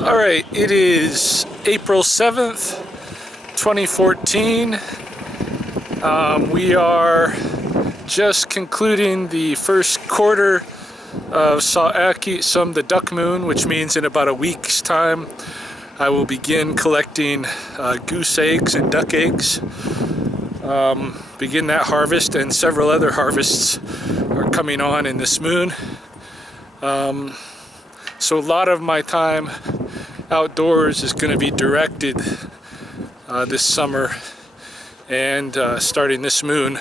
Alright, it is April 7th, 2014. We are just concluding the first quarter of Sa'aki, the duck moon, which means in about a week's time I will begin collecting goose eggs and duck eggs. Begin that harvest, and several other harvests are coming on in this moon. So a lot of my time outdoors is going to be directed this summer and starting this moon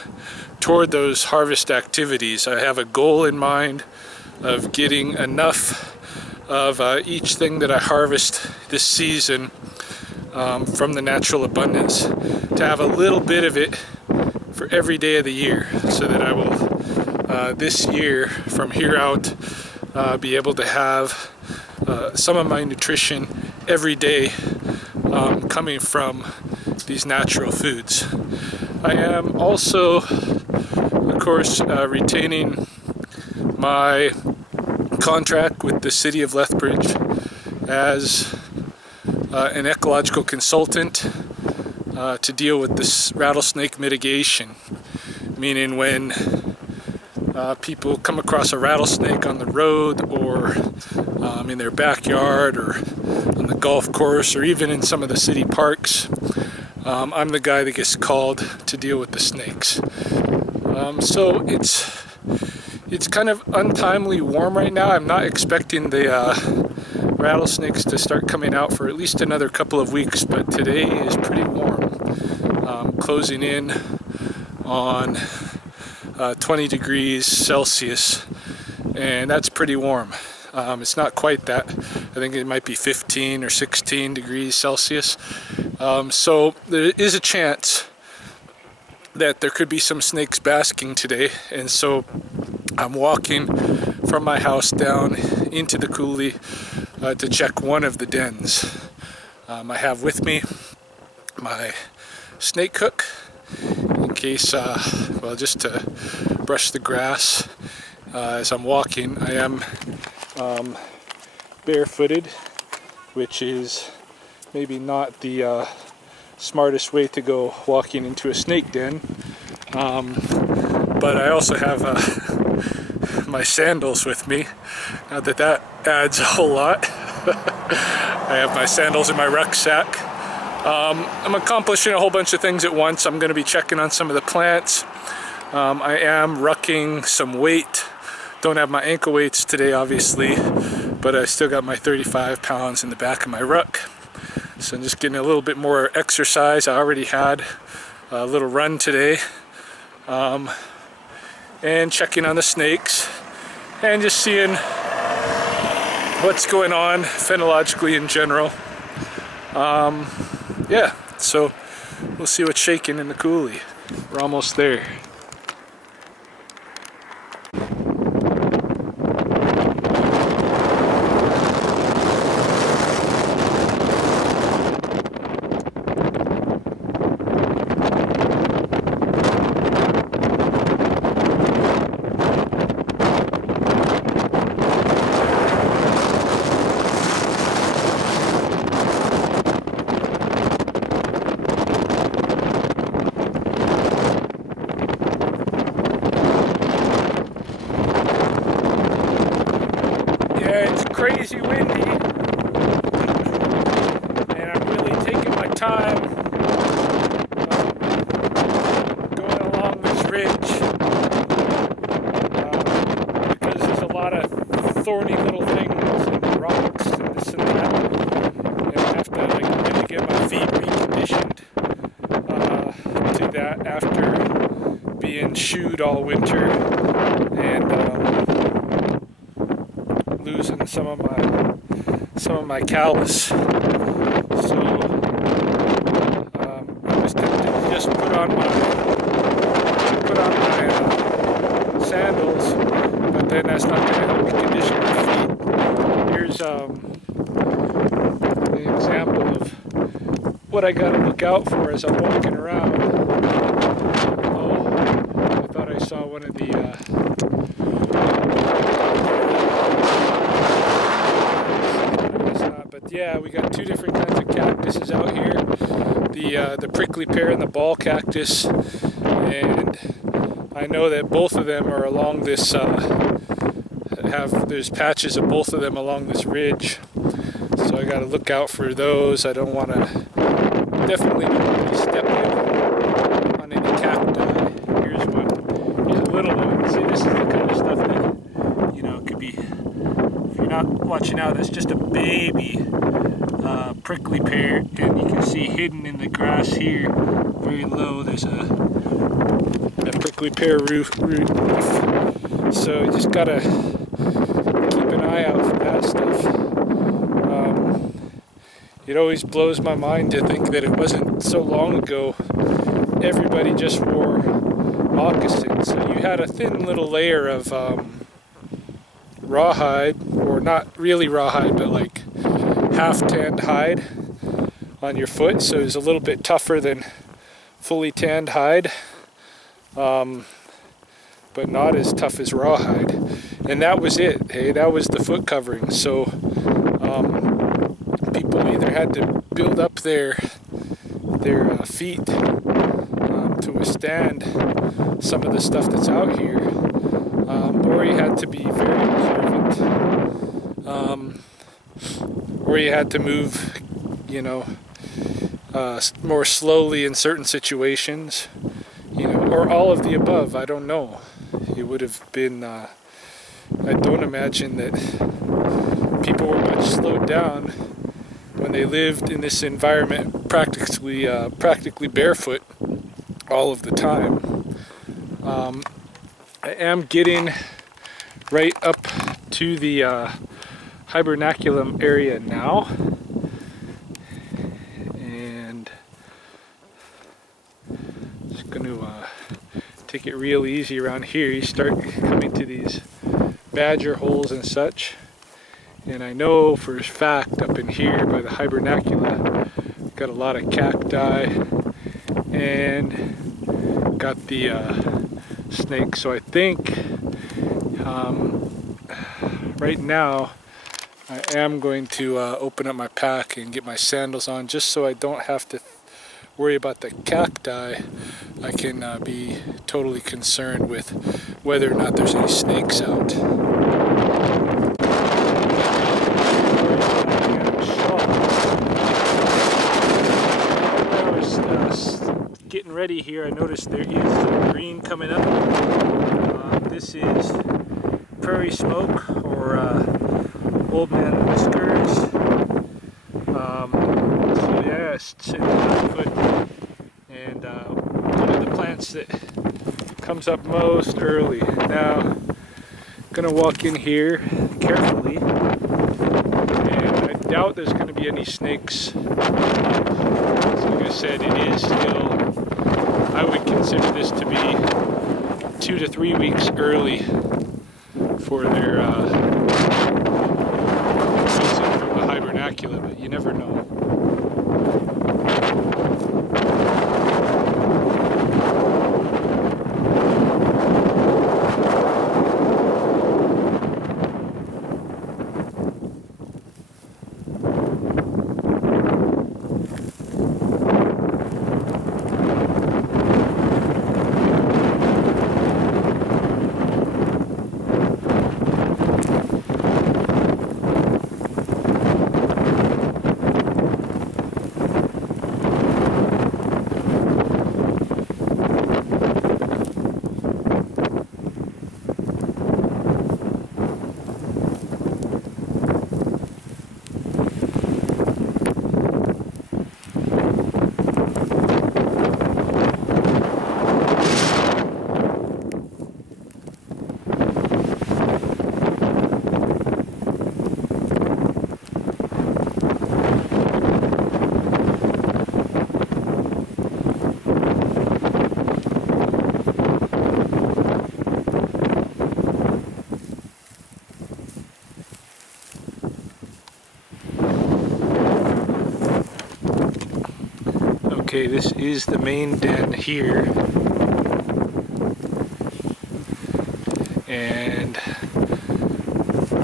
toward those harvest activities. I have a goal in mind of getting enough of each thing that I harvest this season from the natural abundance to have a little bit of it for every day of the year, so that I will this year from here out be able to have some of my nutrition every day coming from these natural foods. I am also, of course, retaining my contract with the city of Lethbridge as an ecological consultant to deal with this rattlesnake mitigation, meaning when people come across a rattlesnake on the road or in their backyard or on the golf course or even in some of the city parks, I'm the guy that gets called to deal with the snakes. So it's kind of untimely warm right now. I'm not expecting the rattlesnakes to start coming out for at least another couple of weeks, but today is pretty warm, closing in on 20 degrees Celsius, and that's pretty warm. It's not quite that. I think it might be 15 or 16 degrees Celsius. So there is a chance that there could be some snakes basking today, and so I'm walking from my house down into the coulee to check one of the dens. I have with me my snake hook in case, well, just to brush the grass as I'm walking. I am barefooted, which is maybe not the smartest way to go walking into a snake den, but I also have my sandals with me. Not that that adds a whole lot. I have my sandals in my rucksack. I'm accomplishing a whole bunch of things at once. I'm going to be checking on some of the plants. I am rucking some weight. Don't have my ankle weights today, obviously, but I still got my 35 pounds in the back of my ruck. So I'm just getting a little bit more exercise. I already had a little run today. And checking on the snakes and just seeing what's going on phenologically in general. Yeah, so we'll see what's shaking in the coulee. We're almost there. It's crazy windy, and I'm really taking my time going along this ridge because there's a lot of thorny little things and rocks and this and that, and I have to really get my feet reconditioned to that after being shoed all winter and losing some of my callus. So I was tempted to just put on my sandals, but then that's not going to help me condition my feet. Here's an example of what I got to look out for as I'm walking around. Oh, I thought I saw one of the Yeah, we got two different kinds of cactuses out here. The prickly pear and the ball cactus. And I know that both of them are along this, there's patches of both of them along this ridge. So I gotta look out for those. I don't wanna, definitely don't want to be stepping on any cacti. Here's one. Here's a little one. See, this is the kind of stuff that, you know, could be, if you're not watching out, that's just a baby prickly pear, and you can see hidden in the grass here, very low, there's a prickly pear root. So you just gotta keep an eye out for that stuff. It always blows my mind to think that it wasn't so long ago everybody just wore moccasins. So you had a thin little layer of rawhide, or not really rawhide, but like half-tanned hide on your foot, so it's a little bit tougher than fully tanned hide, but not as tough as rawhide. And that was it. Hey, that was the foot covering. So people either had to build up their feet to withstand some of the stuff that's out here, or you had to be very observant, or you had to move, you know, more slowly in certain situations, you know, or all of the above. I don't know. It would have been, I don't imagine that people were much slowed down when they lived in this environment practically barefoot all of the time. I am getting right up to the hibernaculum area now, and just going to take it real easy around here. You start coming to these badger holes and such, and I know for a fact up in here by the hibernacula got a lot of cacti and got the snake. So I think right now I am going to open up my pack and get my sandals on, just so I don't have to worry about the cacti. I can be totally concerned with whether or not there's any snakes out. Getting ready here, I noticed there is some green coming up. This is prairie smoke, or old man whiskers. So yeah, it's in foot, and one of the plants that comes up most early. Now, I'm gonna walk in here carefully, and I doubt there's gonna be any snakes. So like I said, it is still, I would consider this to be 2 to 3 weeks early for their releasing from the hibernacula, but you never know. Okay, this is the main den here, and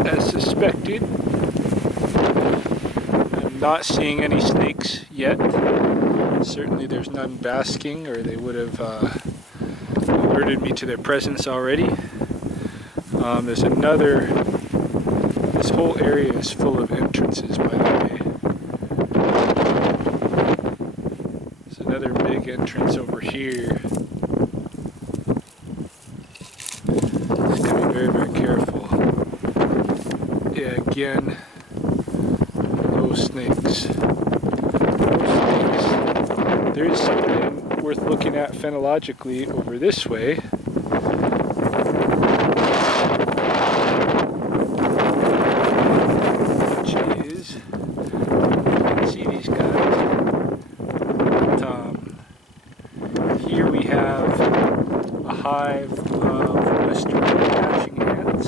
as suspected, I'm not seeing any snakes yet. Certainly there's none basking, or they would have alerted me to their presence already. There's another, this whole area is full of entrances, by the way. There's another big entrance over here. Just gotta be very, very careful. Yeah, again, no snakes. There is something worth looking at phenologically over this way. Which is, you can see these guys. But, here we have a hive of western hatching ants.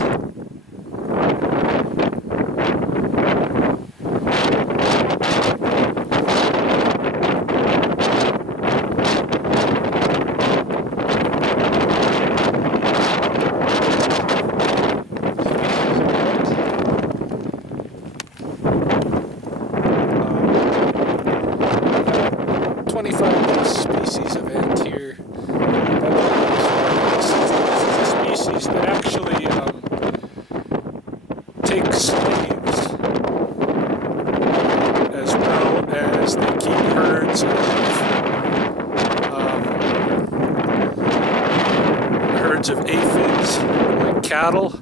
Species of ant here. This is a species that actually takes slaves, as well as they keep herds of aphids, like cattle, to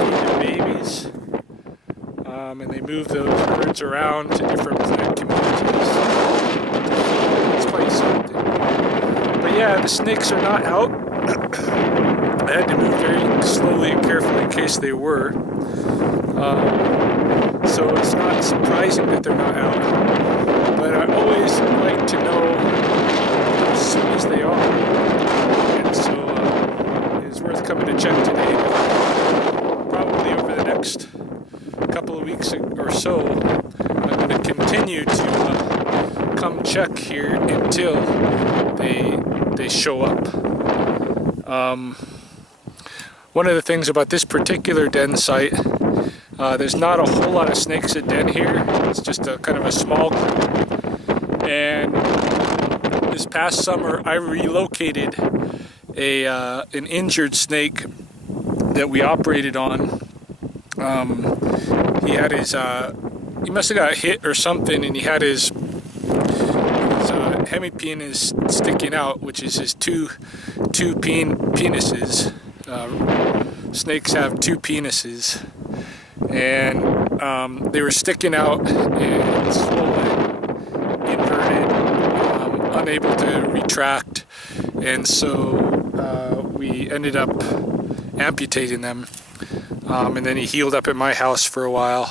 feed their babies. And they move those herds around to different plant communities. It's quite something. But yeah, the snakes are not out. I had to move very slowly and carefully in case they were. So it's not surprising that they're not out. But I always like to know as soon as they are. And so it's worth coming to check today. Probably over the next couple of weeks or so, I'm going to continue to come check here until they show up. One of the things about this particular den site, there's not a whole lot of snakes a den here. It's just a kind of a small group. And this past summer, I relocated an injured snake that we operated on. He had his, he must have got hit or something, and he had his hemipenis sticking out, which is his two penises. Snakes have two penises, and they were sticking out and swollen, inverted, unable to retract, and so we ended up amputating them. And then he healed up at my house for a while.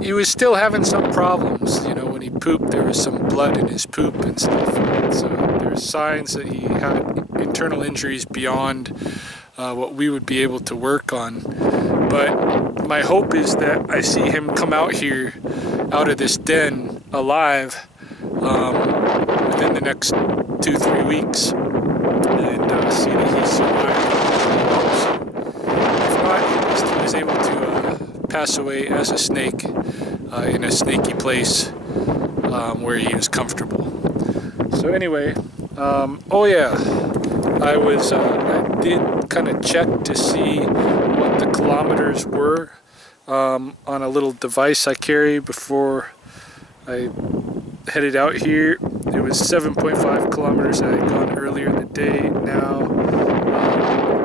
He was still having some problems, you know, when he pooped there was some blood in his poop and stuff. So there were signs that he had internal injuries beyond what we would be able to work on. But my hope is that I see him come out here, out of this den, alive within the next 2-3 weeks, and see that he's survived. He was able to pass away as a snake in a snaky place where he was comfortable. So anyway, oh yeah, I did kind of check to see what the kilometers were on a little device I carry before I headed out here. It was 7.5 kilometers I had gone earlier in the day. Now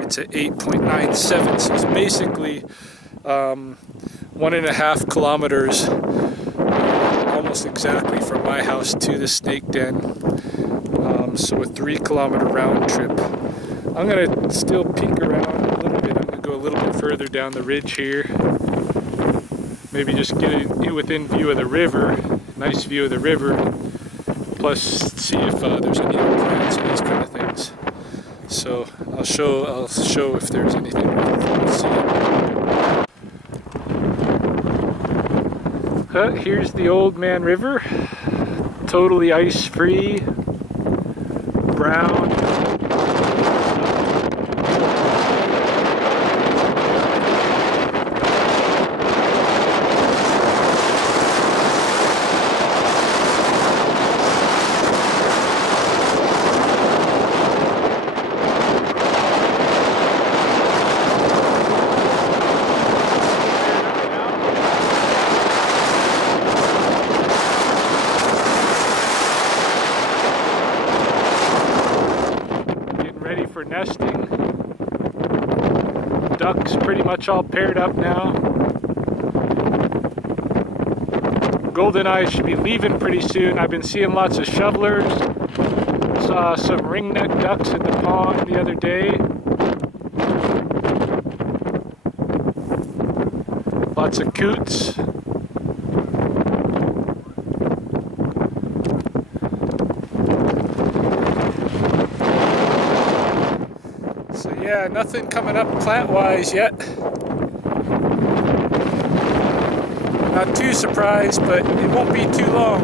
it's at 8.97, so it's basically 1.5 kilometers, almost exactly from my house to the snake den. So a 3-kilometer round trip. I'm gonna still peek around a little bit. I'm gonna go a little bit further down the ridge here. Maybe just get within view of the river, nice view of the river. Plus, see if there's any other plants and these kind of things. So I'll show if there's anything worth seeing. Here's the Old Man River, totally ice-free, brown. nesting. Ducks pretty much all paired up now. Goldeneye should be leaving pretty soon. I've been seeing lots of shovelers. Saw some ringneck ducks at the pond the other day. Lots of coots. So yeah, nothing coming up plant-wise yet. Not too surprised, but it won't be too long.